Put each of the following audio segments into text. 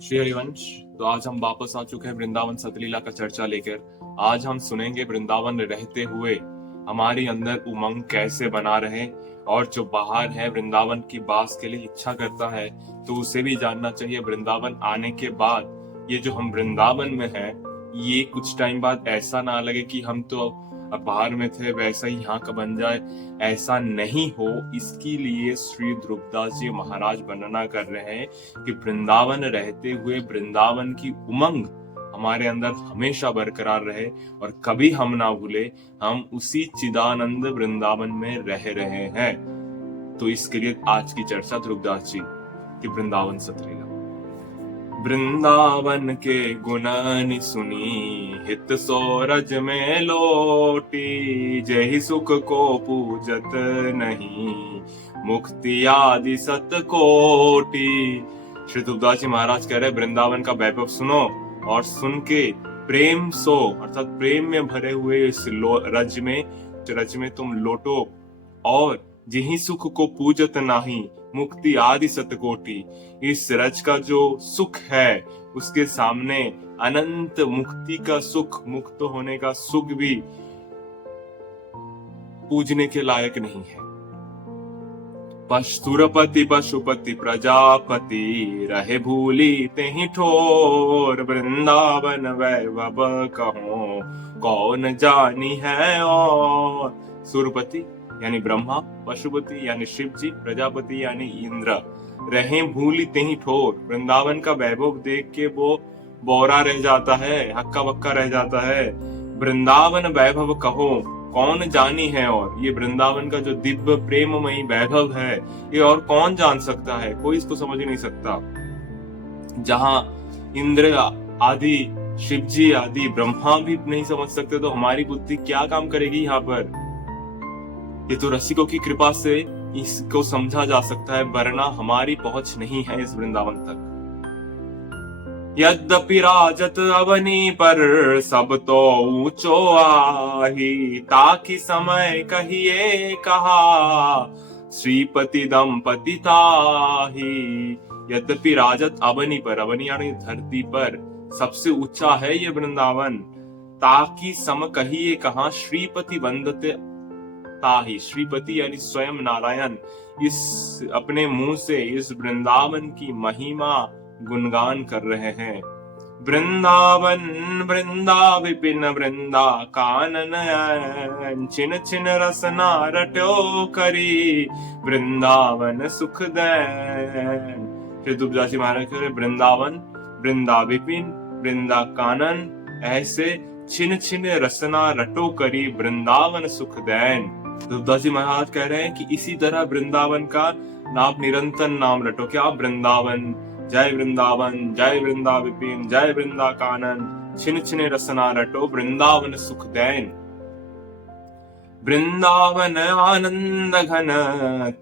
श्री हरिवंश। तो आज हम वापस आ चुके हैं वृंदावन सतलीला का चर्चा लेकर। आज हम सुनेंगे वृंदावन रहते हुए हमारी अंदर उमंग कैसे बना रहे, और जो बाहर है वृंदावन की बास के लिए इच्छा करता है तो उसे भी जानना चाहिए वृंदावन आने के बाद ये जो हम वृंदावन में है ये कुछ टाइम बाद ऐसा ना लगे कि हम तो अब बाहर में थे वैसा ही यहाँ का बन जाए, ऐसा नहीं हो। इसके लिए श्री ध्रुवदास जी महाराज वर्णना कर रहे हैं कि वृंदावन रहते हुए वृंदावन की उमंग हमारे अंदर हमेशा बरकरार रहे और कभी हम ना भूले हम उसी चिदानंद वृंदावन में रह रहे हैं। तो इसके लिए आज की चर्चा ध्रुवदास जी की वृंदावन सतलीला। वृंदावन के गुणन सुनी हित सोरज में लोटी, जहि सुख को पूजत नहीं मुक्ति आदि सत कोटि। श्री तुलसीदास जी महाराज कह रहे वृंदावन का वैभव सुनो और सुन के प्रेम सो अर्थात प्रेम में भरे हुए इस रज में तुम लोटो, और जिहि सुख को पूजत नाही मुक्ति आदि सतकोटि। इस रज का जो सुख है उसके सामने अनंत मुक्ति का सुख, मुक्त होने का सुख भी पूजने के लायक नहीं है। सुरपति पशुपति प्रजापति रहे भूली तेहि ठोर, वृंदावन वैभव कहो कौन जानी है। और सुरपति यानी ब्रह्मा, पशुपति यानी शिव जी, प्रजापति यानी इंद्र, रहे भूली तेहि ठोर। वृंदावन का वैभव देख के वो बोरा रह जाता है, हक्का बक्का रह जाता है। वृंदावन वैभव कहो कौन जानी है। और ये वृंदावन का जो दिव्य प्रेममयी वैभव है ये और कौन जान सकता है, कोई इसको समझ नहीं सकता। जहां इंद्र आदि, शिव जी आदि, ब्रह्मा भी नहीं समझ सकते तो हमारी बुद्धि क्या काम करेगी यहाँ पर। ये तो रसिकों की कृपा से इसको समझा जा सकता है, वरना हमारी पहुंच नहीं है इस वृंदावन तक। यद्यपि राजत अवनी पर सब तो ऊंचो आही, ताकि समय कहिए कहा श्रीपति दंपति ताही। यद्यपि राजत अवनी पर, अवनी यानी धरती पर सबसे ऊंचा है ये वृंदावन, ताकि सम कहिए कहा श्रीपति वंदते ताही। श्रीपति यानी स्वयं नारायण इस अपने मुंह से इस वृंदावन की महिमा गुणगान कर रहे हैं। वृंदावन वृंदा विपिन वृंदा कानन, छिन छिन रसना रटो करी वृंदावन सुख दैन। श्री तुलसीदास जी महाराज कह रहे वृंदावन, वृंदा विपिन, वृंदा कानन, ऐसे छिन छिन रसना रटो करी वृंदावन सुख दैन। तुलसीदास जी महाराज कह रहे हैं कि इसी तरह वृंदावन का नाम निरंतर नाम रटो। क्या वृंदावन, जय वृंदावन, जय वृंदा विपिन, जय वृंदा कानन, छिन छिन रसना रटो वृंदावन सुख दैन। वृंदावन आनंद घन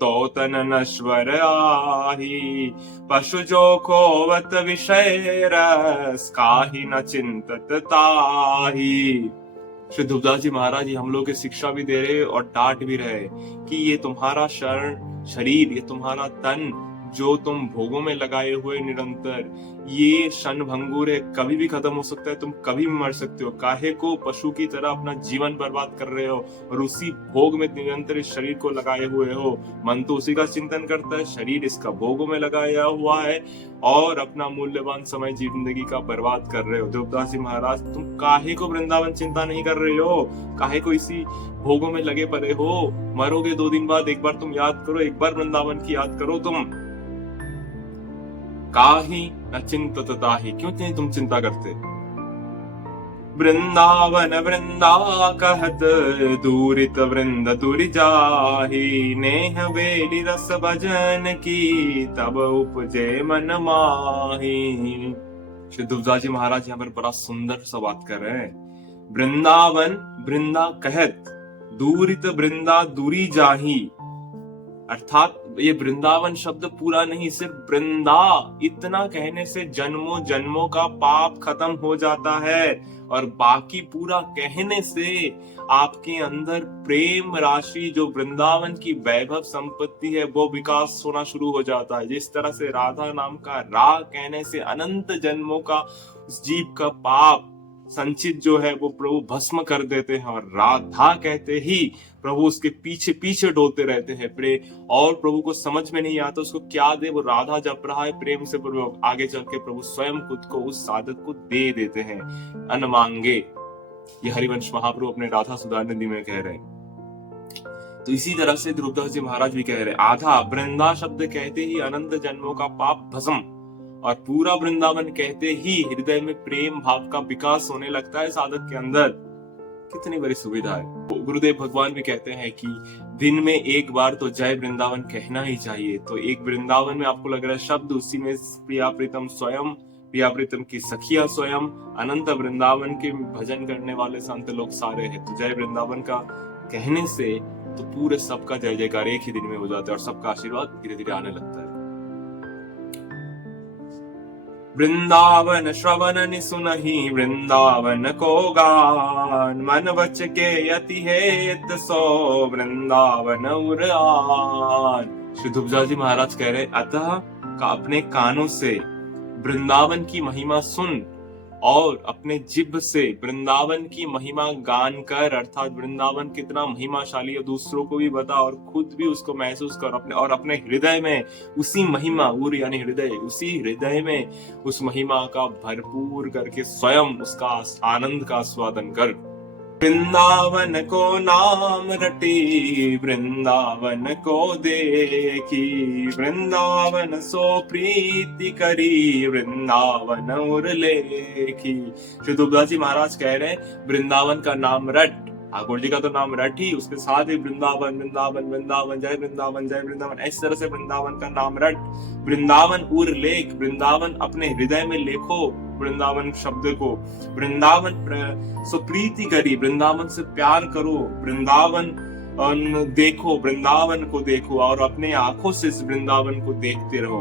तो तन नश्वर आही, पशु जो खोवत विषय रस काहि न चिंतत ताही। श्री ध्रुवदास जी महाराज हम लोग के शिक्षा भी दे रहे और डांट भी रहे कि ये तुम्हारा शरीर, ये तुम्हारा तन जो तुम भोगों में लगाए हुए निरंतर, ये क्षण भंगुर है, कभी भी खत्म हो सकता है, तुम कभी भी मर सकते हो। काहे को पशु की तरह अपना जीवन बर्बाद कर रहे हो और उसी भोग में निरंतर इस शरीर को लगाए हुए हो। मन तो उसी का चिंतन करता है, शरीर इसका भोगों में लगाया हुआ है और अपना मूल्यवान समय जिंदगी का बर्बाद कर रहे हो। ध्रुवदास जी महाराज तुम काहे को वृंदावन चिंता नहीं कर रहे हो, काहे को इसी भोगों में लगे पड़े हो। मरोगे 2 दिन बाद एक बार तुम याद करो, एक बार वृंदावन की याद करो तुम। काहि न चिंतत ताहि, क्यों नहीं तुम चिंता करते। वृंदावन वृंदा कहत दूरित वृंद दूरि जाहि, नेह बेली रस भजन की तब उपजे मन माही। श्री ध्रुवदास जी महाराज यहाँ पर बड़ा सुंदर सा बात कर रहे हैं। वृंदावन वृंदा कहत दूरित वृंदा दूरी जाहि, अर्थात ये वृंदावन शब्द पूरा नहीं, सिर्फ वृंदा इतना कहने से जन्मों जन्मों का पाप खत्म हो जाता है, और बाकी पूरा कहने से आपके अंदर प्रेम राशि जो वृंदावन की वैभव संपत्ति है वो विकास होना शुरू हो जाता है। जिस तरह से राधा नाम का रा कहने से अनंत जन्मों का उस जीव का पाप संचित जो है वो प्रभु भस्म कर देते हैं, और राधा कहते ही प्रभु उसके पीछे पीछे डोलते रहते हैं प्रेम, और प्रभु को समझ में नहीं आता उसको क्या दे, वो राधा जप रहा है प्रेम से, प्रभु आगे चल के प्रभु स्वयं खुद को उस साधक को दे देते हैं अन मांगे। ये हरिवंश महाप्रभु अपने राधा सुधानंदी में कह रहे हैं। तो इसी तरह से ध्रुवदास जी महाराज भी कह रहे हैं, आधा वृंदा शब्द कहते ही अनंत जन्मों का पाप भस्म, और पूरा वृंदावन कहते ही हृदय में प्रेम भाव का विकास होने लगता है साधक के अंदर। कितनी बड़ी सुविधा है। गुरुदेव भगवान भी कहते हैं कि दिन में एक बार तो जय वृंदावन कहना ही चाहिए। तो एक वृंदावन में आपको लग रहा है शब्द, उसी में प्रिया प्रीतम स्वयं, प्रिया प्रीतम की सखिया स्वयं, अनंत वृंदावन के भजन करने वाले संत लोग सारे हैं। तो जय वृंदावन का कहने से तो पूरे सबका जय जयकार एक ही दिन में हो जाता है, और सबका आशीर्वाद धीरे धीरे आने लगता है। वृंदावन श्रवण नि सुनहि वृंदावन को गान, मन बच के यति हेत सो वृंदावन उर आन। श्री ध्रुवदास जी महाराज कह रहे, अतः अपने कानों से वृंदावन की महिमा सुन और अपने जिभ से वृंदावन की महिमा गान कर, अर्थात वृंदावन कितना महिमाशाली है दूसरों को भी बता और खुद भी उसको महसूस कर, अपने हृदय में उसी महिमा, उर यानी हृदय, उसी हृदय में उस महिमा का भरपूर करके स्वयं उसका आनंद का आस्वादन कर। वृंदावन को नाम रटी वृंदावन को देखी, वृंदावन सो प्रीति करी वृंदावन उर लेखी। श्री ध्रुवदास जी महाराज कह रहे हैं, वृंदावन का नाम रट, ठाकुर जी का तो नाम रट ही, उसके साथ ही वृंदावन वृंदावन वृंदावन जय वृंदावन, इस तरह से वृंदावन का नाम रट। वृंदावन उर लेख, वृंदावन अपने हृदय में लेखो वृंदावन शब्द को। वृंदावन सो प्रीति करी, वृंदावन से प्यार करो, वृंदावन देखो, वृंदावन को देखो और अपने आंखों से इस वृंदावन को देखते रहो।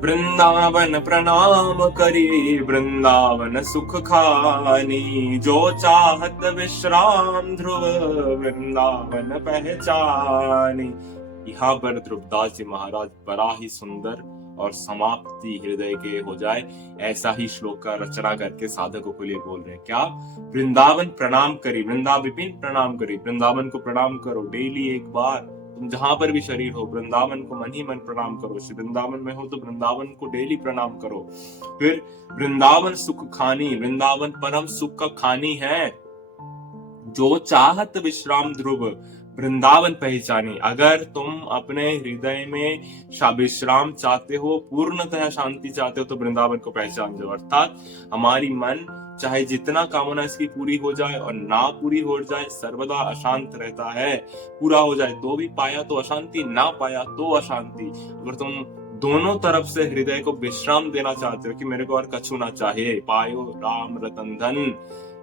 वृंदावन प्रणाम करी वृंदावन सुख खानी, जो चाहत विश्राम ध्रुव वृंदावन पहचानी। यहाँ पर ध्रुवदास जी महाराज बड़ा ही सुंदर और समाप्ति हृदय के हो जाए ऐसा ही श्लोक का रचना करके साधकों के लिए बोल रहे हैं। क्या? वृंदावन प्रणाम करी, वृंदाविपिन प्रणाम करी, वृंदावन को प्रणाम करो डेली एक बार, तुम जहां पर भी शरीर हो वृंदावन को मन ही मन प्रणाम करो। वृंदावन में हो तो वृंदावन को डेली प्रणाम करो। फिर वृंदावन सुख खानी, वृंदावन परम सुख का खानी है। जो चाहत विश्राम ध्रुव, वृंदावन पहचानी। अगर तुम अपने हृदय में विश्राम चाहते हो, पूर्णतः शांति चाहते हो, तो वृंदावन को पहचान जाओ। अर्थात हमारी मन चाहे जितना कामना इसकी पूरी हो जाए और ना पूरी हो जाए, सर्वदा अशांत रहता है। पूरा हो जाए तो भी पाया तो अशांति, ना पाया तो अशांति। अगर तुम दोनों तरफ से हृदय को विश्राम देना चाहते हो कि मेरे को और कछु ना चाहिए, पायो राम रतन धन,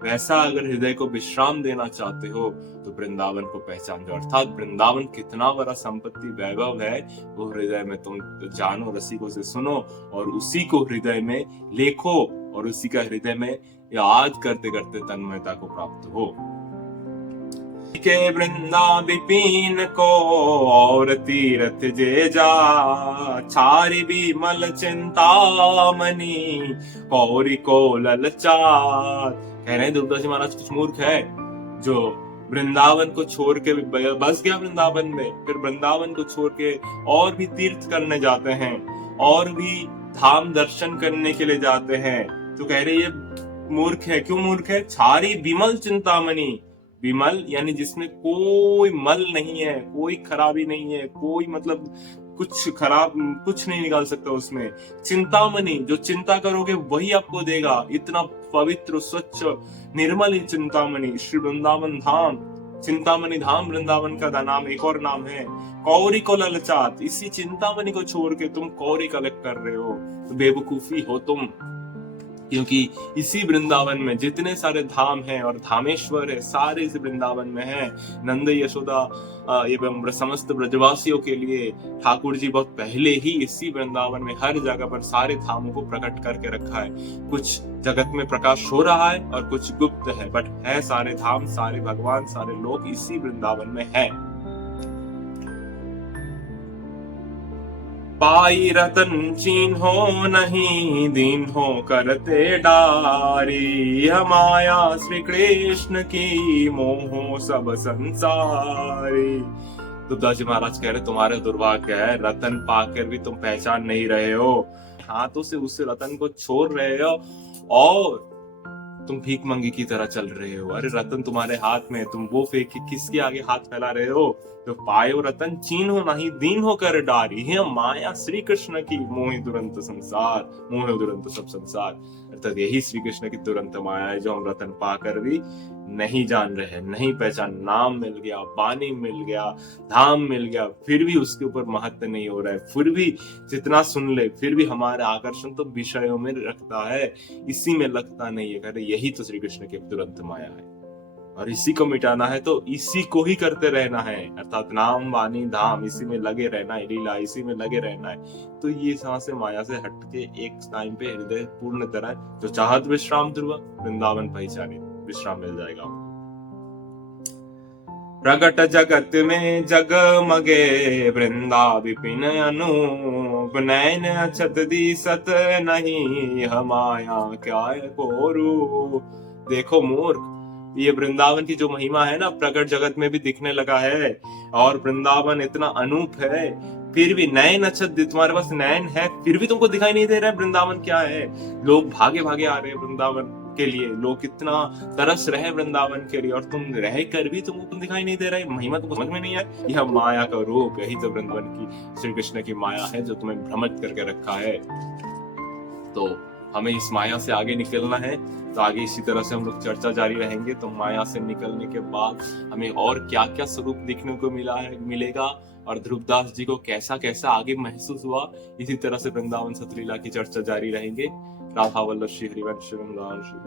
वैसा अगर हृदय को विश्राम देना चाहते हो तो वृंदावन को पहचान जाओ। अर्थात वृंदावन कितना बड़ा संपत्ति वैभव है वो हृदय में तुम जानो, रसिकों से सुनो और उसी को हृदय में लेखो और उसी का हृदय में याद करते करते तन्मयता को प्राप्त हो। के वृंदा विपिन को और तीर्थ जे जा, छारी विमल चिंतामणि कौरी को ललचात। कह रहे हैं ध्रुवदास जी महाराज कुछ मूर्ख है जो वृंदावन को छोड़ के बस गया वृंदावन में, फिर वृंदावन को छोड़ के और भी तीर्थ करने जाते हैं और भी धाम दर्शन करने के लिए जाते हैं। तो कह रहे ये मूर्ख है। क्यों मूर्ख है? छारी विमल चिंतामणि, विमल यानी जिसमें कोई मल नहीं है, कोई खराबी नहीं है, कोई मतलब कुछ खराब कुछ नहीं निकाल सकता उसमें। चिंतामणि, जो चिंता करोगे वही आपको देगा। इतना पवित्र स्वच्छ निर्मल चिंतामणि श्री वृंदावन धाम, चिंतामणि धाम वृंदावन का नाम, एक और नाम है। कौरी को ललचात, इसी चिंतामणि को छोड़ के तुम कौरी कलेक्ट कर रहे हो, तो बेवकूफी हो तुम। क्योंकि इसी वृंदावन में जितने सारे धाम हैं और धामेश्वर है, सारे इस वृंदावन में हैं। नंद यशोदा एवं समस्त ब्रजवासियों के लिए ठाकुर जी बहुत पहले ही इसी वृंदावन में हर जगह पर सारे धामों को प्रकट करके रखा है। कुछ जगत में प्रकाश हो रहा है और कुछ गुप्त है, बट है सारे धाम, सारे भगवान, सारे लोग इसी वृंदावन में है। पाई रतन चिन्हो नहीं, दीन हो करते डारी, माया श्री कृष्ण की, मोहो सब संसारी। तुलसीदास जी महाराज कह रहे तुम्हारे दुर्भाग्य है, रतन पाकर भी तुम पहचान नहीं रहे हो, हाथों से उस रतन को छोड़ रहे हो और तुम भीख मंगी की तरह चल रहे हो। अरे रतन तुम्हारे हाथ में, तुम वो फेंक के किसके आगे हाथ फैला रहे हो? तो पायो रतन चिन्हो नहीं, दीन होकर डारी, है माया श्री कृष्ण की, मोहि दुरंत संसार, मोहि दुरंत सब संसार। अर्थात यही श्री कृष्ण की दुरंत माया है जो हम रतन पाकर भी नहीं जान रहे, नहीं पहचान। नाम मिल गया, वाणी मिल गया, धाम मिल गया, फिर भी उसके ऊपर महत्व नहीं हो रहा है, फिर भी जितना सुन ले फिर भी हमारा आकर्षण तो विषयों में रखता है, इसी में लगता नहीं है। कह रहे यही तो श्री कृष्ण की दुरंत माया है और इसी को मिटाना है तो इसी को ही करते रहना है। अर्थात नाम, वाणी, धाम, इसी में लगे रहना है, लीला इसी में लगे रहना है। तो ये सांस से माया से हटके एक टाइम पे हृदय पूर्ण तरह जो चाहत विश्राम ध्रुव, वृंदावन पहचाने, विश्राम मिल जाएगा। प्रगट जगत में जगमगे, वृंदा विपिन अनूप, नैन अछत दिसत नहीं, हमाया क्या कोरू। देखो मूर्ख, ये वृंदावन की जो महिमा है ना, प्रकट जगत में भी दिखने लगा है और वृंदावन इतना अनूप है, फिर भी नयन अछत, तुम्हारे पास नयन है फिर भी तुमको दिखाई नहीं दे रहा है वृंदावन क्या है। लोग भागे भागे आ रहे हैं वृंदावन के लिए, लोग कितना तरस रहे वृंदावन के लिए और तुम रह कर भी तुमको दिखाई नहीं दे रहा है। महिमा तुमको समझ में नहीं है। यह माया का रूप, यही तो वृंदावन की श्री कृष्ण की माया है जो तुम्हें भ्रमित करके रखा है। तो हमें इस माया से आगे निकलना है। तो आगे इसी तरह से हम लोग चर्चा जारी रहेंगे। तो माया से निकलने के बाद हमें और क्या क्या स्वरूप देखने को मिलेगा और ध्रुवदास जी को कैसा कैसा आगे महसूस हुआ, इसी तरह से वृंदावन सतलीला की चर्चा जारी रहेंगे। राधा वल्लभ श्री हरिवंश वृंदावन श्री